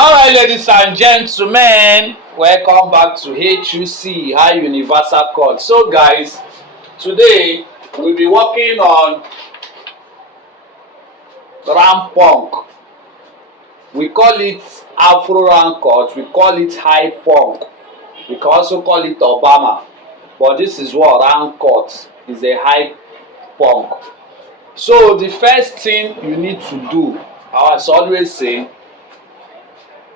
Alright, ladies and gentlemen, welcome back to HUC High Universal Cut. So guys, today we'll be working on ramp punk. We call it Afro rank cut, we call it high punk, we can also call it Obama, but this is what rank cut is, a high punk. So the first thing you need to do, as I always say,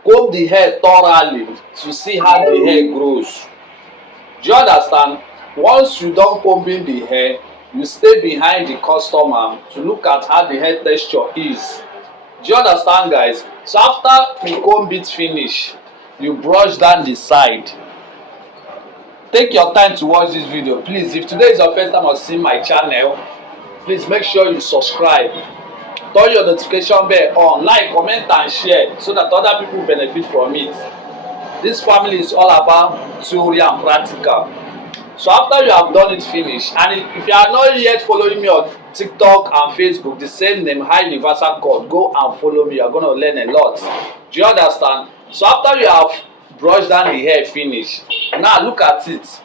comb the hair thoroughly to see how the hair grows. Do you understand? Once you don combing the hair, you stay behind the customer to look at how the hair texture is. Do you understand, guys? So after you comb it finish, you brush down the side. Take your time to watch this video. Please, if today is your first time of seeing my channel, please make sure you subscribe. Turn your notification bell on, like, comment and share so that other people benefit from it. This family is all about theory and practical. So after you have done it finish, and if you are not yet following me on TikTok and Facebook, the same name, High Universal Cut, go and follow me. You are going to learn a lot. Do you understand? So after you have brushed down the hair finish, now look at it.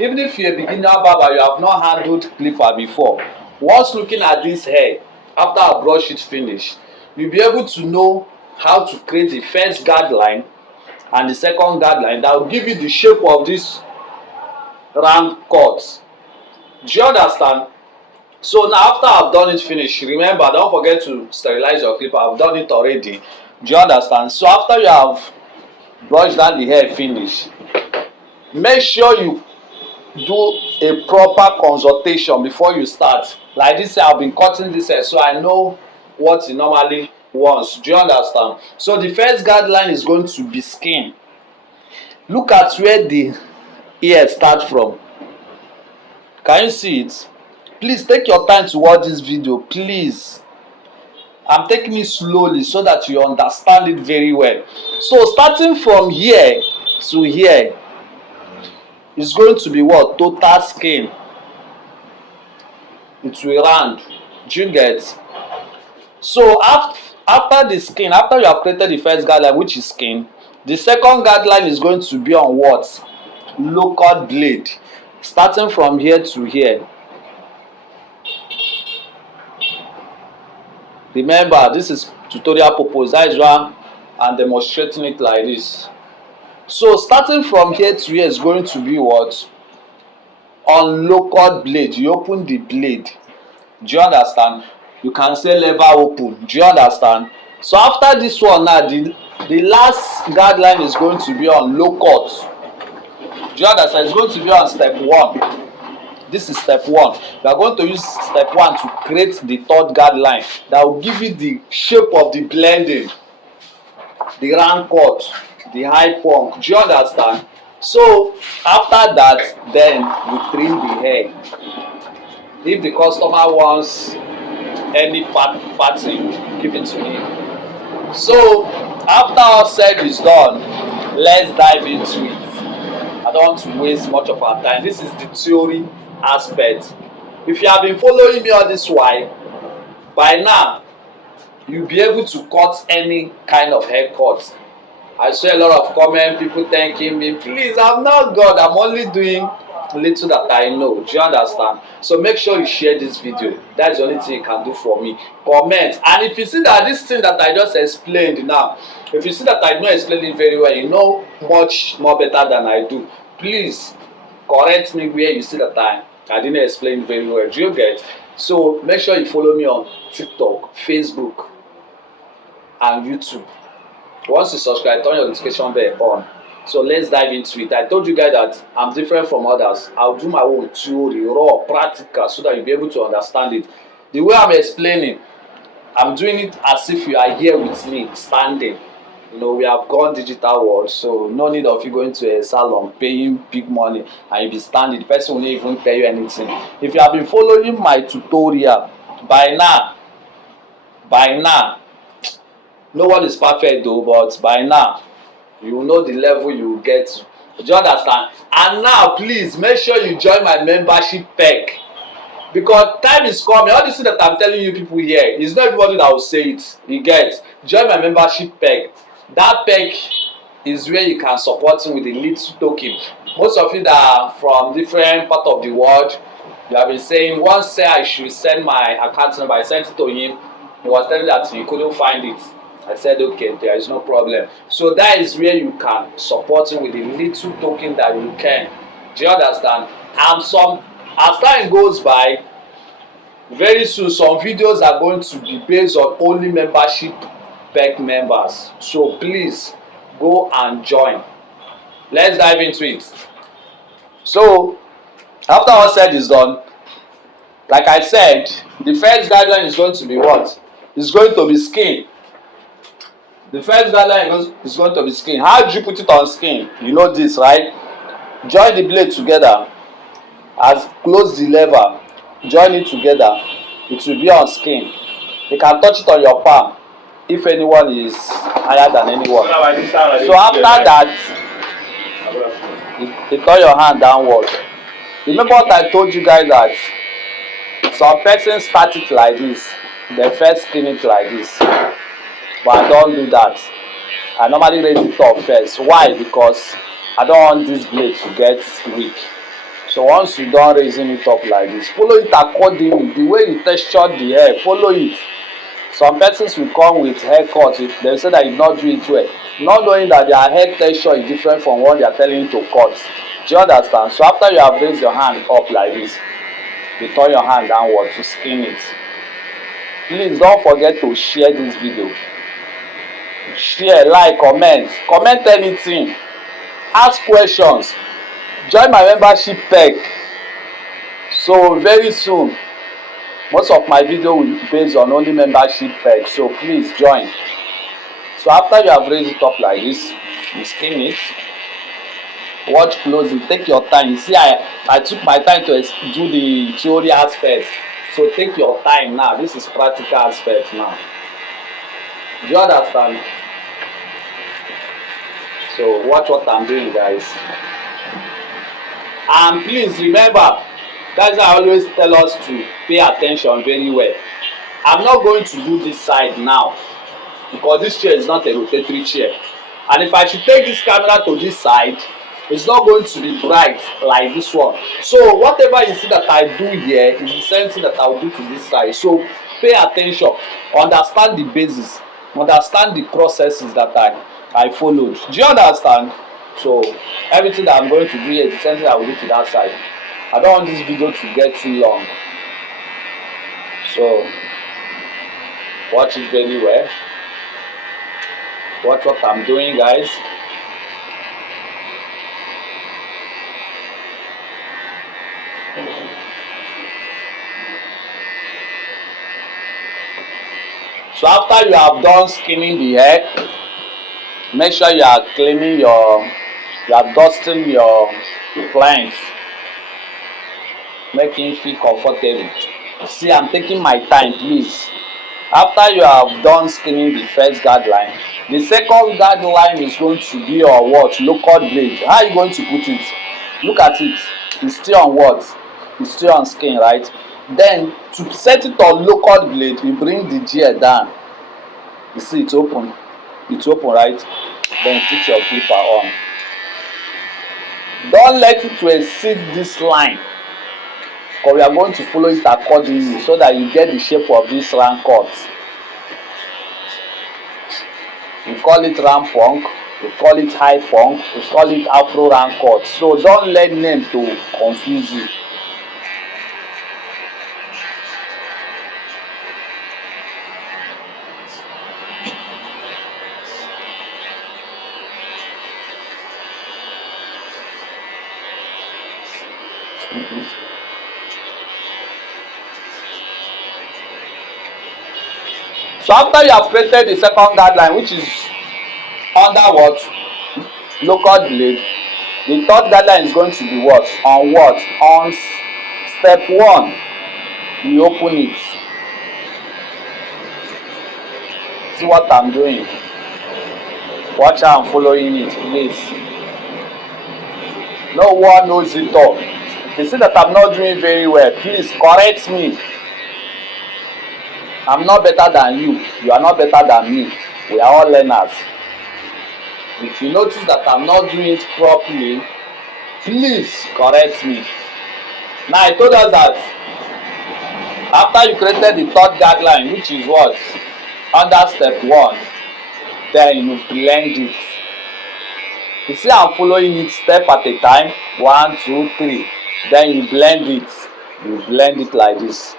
Even if you're a beginner barber, you have not handled clipper before, once looking at this hair, after I brush it finish, you'll be able to know how to create the first guard line and the second guard line that will give you the shape of this round cut. Do you understand? So now after I've done it finish, remember, don't forget to sterilize your clipper. I've done it already. Do you understand? So after you have brushed down the hair finish, make sure you do a proper consultation before you start. Like this, I've been cutting this hair, so I know what it normally wants. Do you understand? So the first guideline is going to be skin. Look at where the ear starts from. Can you see it? Please take your time to watch this video, please. I'm taking it slowly so that you understand it very well. So starting from here to here is going to be what? Total skin. It will round. Do you get? So after the skin, after you have created the first guideline, which is skin, the second guideline is going to be on what? Local blade. Starting from here to here. Remember, this is tutorial purpose. That is why I'm demonstrating it like this. So starting from here to here is going to be what? On local blade. You open the blade. Do you understand? You can say lever open. Do you understand? So after this one now, the last guideline is going to be on low cut. Do you understand? It's going to be on step 1. This is step 1. We are going to use step 1 to create the third guideline that will give you the shape of the blending, the round cut, the high punk. Do you understand? So after that, then we trim the hair. If the customer wants any pattern, give it to him. So after all said is done, let's dive into it. I don't want to waste much of our time. This is the theory aspect. If you have been following me all this while, by now you'll be able to cut any kind of haircut. I saw a lot of comments, people thanking me. Please, I'm not God. I'm only doing little that I know. Do you understand? So make sure you share this video. That's the only thing you can do for me. Comment. And if you see that this thing that I just explained now, if you see that I don't explain it very well, you know much more better than I do, please correct me where you see that I didn't explain very well. Do you get? So make sure you follow me on TikTok, Facebook, and YouTube. Once you subscribe, turn your notification bell on. So let's dive into it. I told you guys that I'm different from others. I'll do my own theory, raw, practical, so that you'll be able to understand it. The way I'm explaining, I'm doing it as if you are here with me, standing. You know, we have gone digital world, so no need of you going to a salon, paying big money, and you'll be standing. The person will not even pay you anything. If you have been following my tutorial, by now, no one is perfect though, but by now, you will know the level you will get to. Do you understand? And now, please, make sure you join my membership pack. Because time is coming. All this thing that I'm telling you people here, it's not everybody that will say it. You get? Join my membership pack. That peg is where you can support him with a little token. Most of you that are from different part of the world, you have been saying, once say I should send my account number. I sent it to him. He was telling me that he couldn't find it. I said, okay, there is no problem. So that is where you can support him with a little token that you can. Do you understand? And as time goes by, very soon some videos are going to be based on only membership peg members. So please go and join. Let's dive into it. So after all said is done, like I said, the first guideline is going to be what? It's going to be skin. The first guideline is going to be skin. How do you put it on skin? You know this, right? Join the blade together. As close the lever, join it together. It will be on skin. You can touch it on your palm if anyone is higher than anyone. So after that, you turn your hand downward. Remember what I told you guys, that some persons start it like this, they first skin it like this, but I don't do that. I normally raise it up first. Why? Because I don't want this blade to get weak. So once you don raising it up like this, follow it accordingly. The way you texture the hair, follow it. Some persons will come with haircut, they say that you not do it well, not knowing that their hair texture is different from what they are telling you to cut. Do you understand? So after you have raised your hand up like this, you turn your hand downward to skin it. Please don't forget to share this video. Share, like, comment anything, ask questions, join my membership peg. So very soon most of my video will be based on only membership peg, so please join. So after you have raised it up like this, you skin it. Watch closely, take your time. You see, I took my time to do the theory aspect, so take your time now. This is practical aspect now. Do you understand? So watch what I'm doing, guys. And please remember, that's why I always tell us to pay attention very well. I'm not going to do this side now because this chair is not a rotatory chair, and if I should take this camera to this side, it's not going to be bright like this one. So whatever you see that I do here is the same thing that I will do to this side. So pay attention, understand the basis, understand the processes that I followed. Do you understand? So everything that I'm going to do here is the same thing I will do to that side. I don't want this video to get too long, so watch it very well. Watch what I'm doing, guys. So after you have done skinning the hair, make sure you are cleaning you are dusting your clients, making you feel comfortable. See, I'm taking my time, please. After you have done skinning the first guideline, the second guideline is going to be on what? Local blade. How are you going to put it? Look at it. It's still on what? It's still on skin, right? Then to set it on local blade, you bring the gear down. You see, it's open. It's open, right? Then put your clipper on. Don't let it to exceed this line, because we are going to follow it accordingly so that you get the shape of this round cut. We call it round punk, we call it high punk, we call it afro round cut. So don't let name to confuse you. So after you have created the second guideline, which is under what? Local blade, the third guideline is going to be what? On what? On step 1, you open it. See what I'm doing? Watch how I'm following it, please. No one knows it all. If you see that I'm not doing very well, please correct me. I'm not better than you. You are not better than me. We are all learners. If you notice that I'm not doing it properly, please correct me. Now I told us that after you created the third guideline, which is what? Under step 1, then you blend it. You see I'm following it step at a time. 1, 2, 3. Then you blend it. You blend it like this.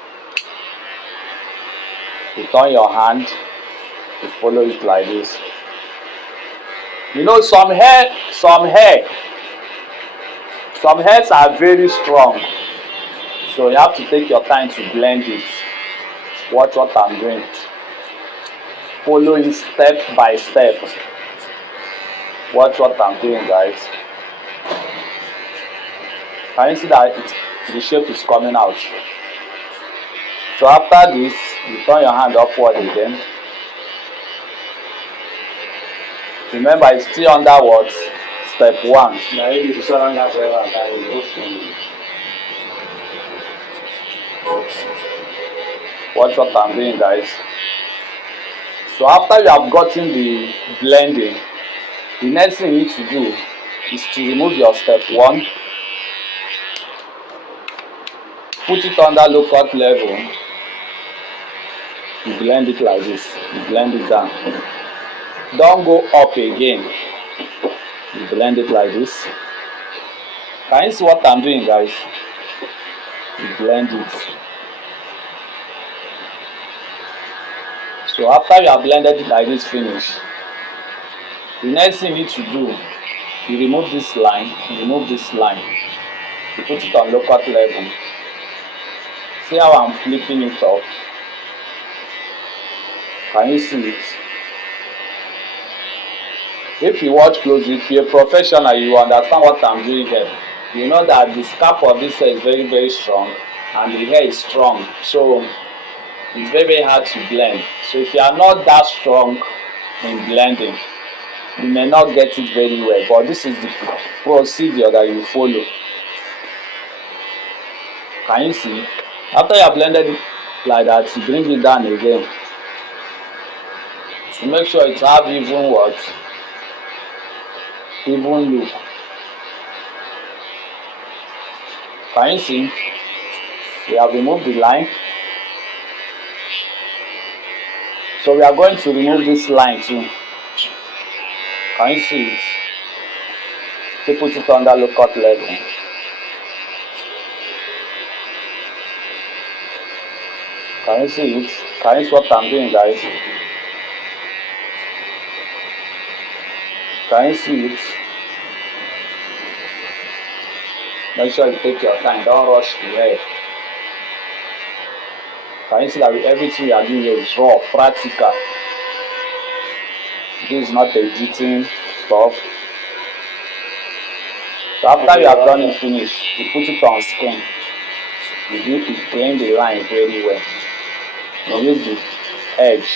You turn your hand. You follow it like this. You know some hairs are very strong. So you have to take your time to blend it. Watch what I'm doing. Follow it step by step. Watch what I'm doing, guys. Can you see that the shape is coming out? So after this, you turn your hand upward again. Remember, it's still under what? Step 1. Watch what I'm doing, guys. So after you have gotten the blending, the next thing you need to do is to remove your step 1, put it under low cut level, you blend it like this, you blend it down. Don't go up again, you blend it like this. Can you see what I'm doing, guys? You blend it. So after you have blended it like this, finish. The next thing you need to do, you remove this line, you put it on low cut level. See how I'm flipping it up? Can you see it? If you watch closely, if you're a professional, you understand what I'm doing here. You know that the scalp of this hair is very, very strong and the hair is strong. So it's very, very hard to blend. So if you are not that strong in blending, you may not get it very well. But this is the procedure that you follow. Can you see? After you have blended it like that, you bring it down again to make sure it have even what? Even look. Can you see? We have removed the line. So we are going to remove this line too. Can you see it? To put it under low cut level. Can you see it? Can you see what I'm doing, guys? Can you see it? Make sure you take your time, don't rush the hair. Can you see that everything we are doing here is raw, practical? This is not editing stuff. So after you have done it finish, you put it on screen. You clean the line very well. You use the edge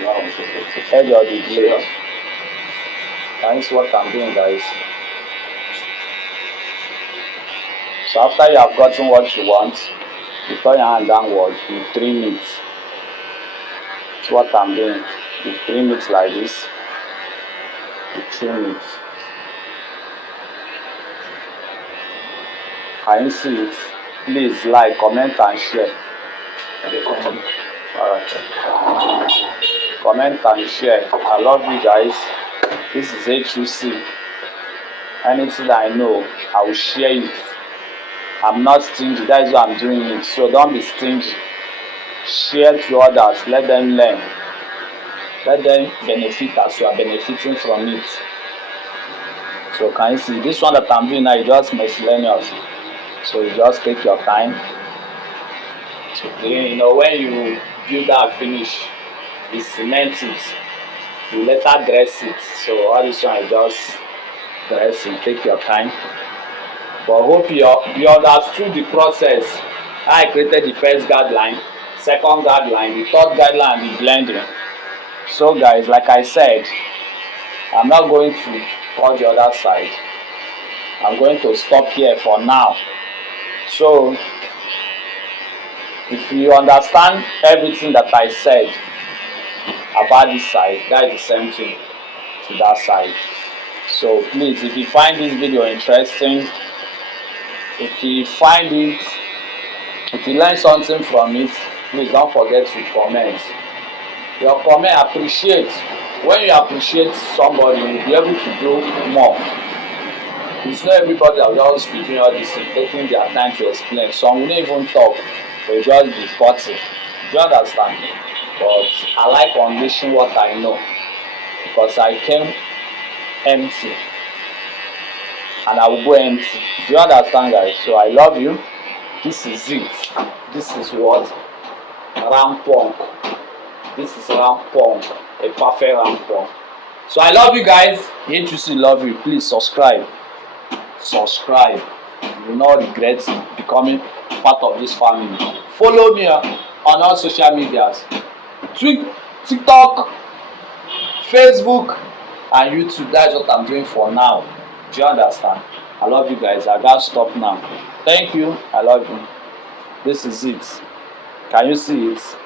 of the blade. Can you see what I'm doing, guys? So after you have gotten what you want, you turn your hand downward, you trim it. That's what I'm doing. You trim it like this. You trim it. Can you see it? Please like, comment and share. Alright. Comment and share. I love you guys. This is HUC. Anything that I know, I will share it. I'm not stingy. That is why I'm doing it. So don't be stingy. Share to others. Let them learn. Let them benefit as you are benefiting from it. So can you see this one that I'm doing now is just miscellaneous. So you just take your time to clean. You know, when you build that finish, you cement it. You later dress it. So all this one is just dressing. Take your time. But I hope you understood the process. I created the first guideline, second guideline, the third guideline, and the blending. So guys, like I said, I'm not going to cut the other side. I'm going to stop here for now. So if you understand everything that I said about this side, that is the same thing. to that side. So please, if you find this video interesting, if you learn something from it, please don't forget to comment. Your comment appreciate. When you appreciate somebody, you'll be able to do more. It's not everybody that will just be doing all this thing, taking their time to explain. Some will not even talk, they just be cutting. Do you understand? But I like unleashing what I know, because I came empty and I will go empty. Do you understand, guys? So I love you. This is it. This is what round punk. This is round punk, a perfect round punk. So I love you guys. EdgyStyle love you. Please subscribe. Subscribe. You will not regret becoming part of this family. Follow me on all social medias, TikTok, Facebook, and YouTube. That's what I'm doing for now. Do you understand? I love you guys. I gotta stop now. Thank you. I love you. This is it. Can you see it?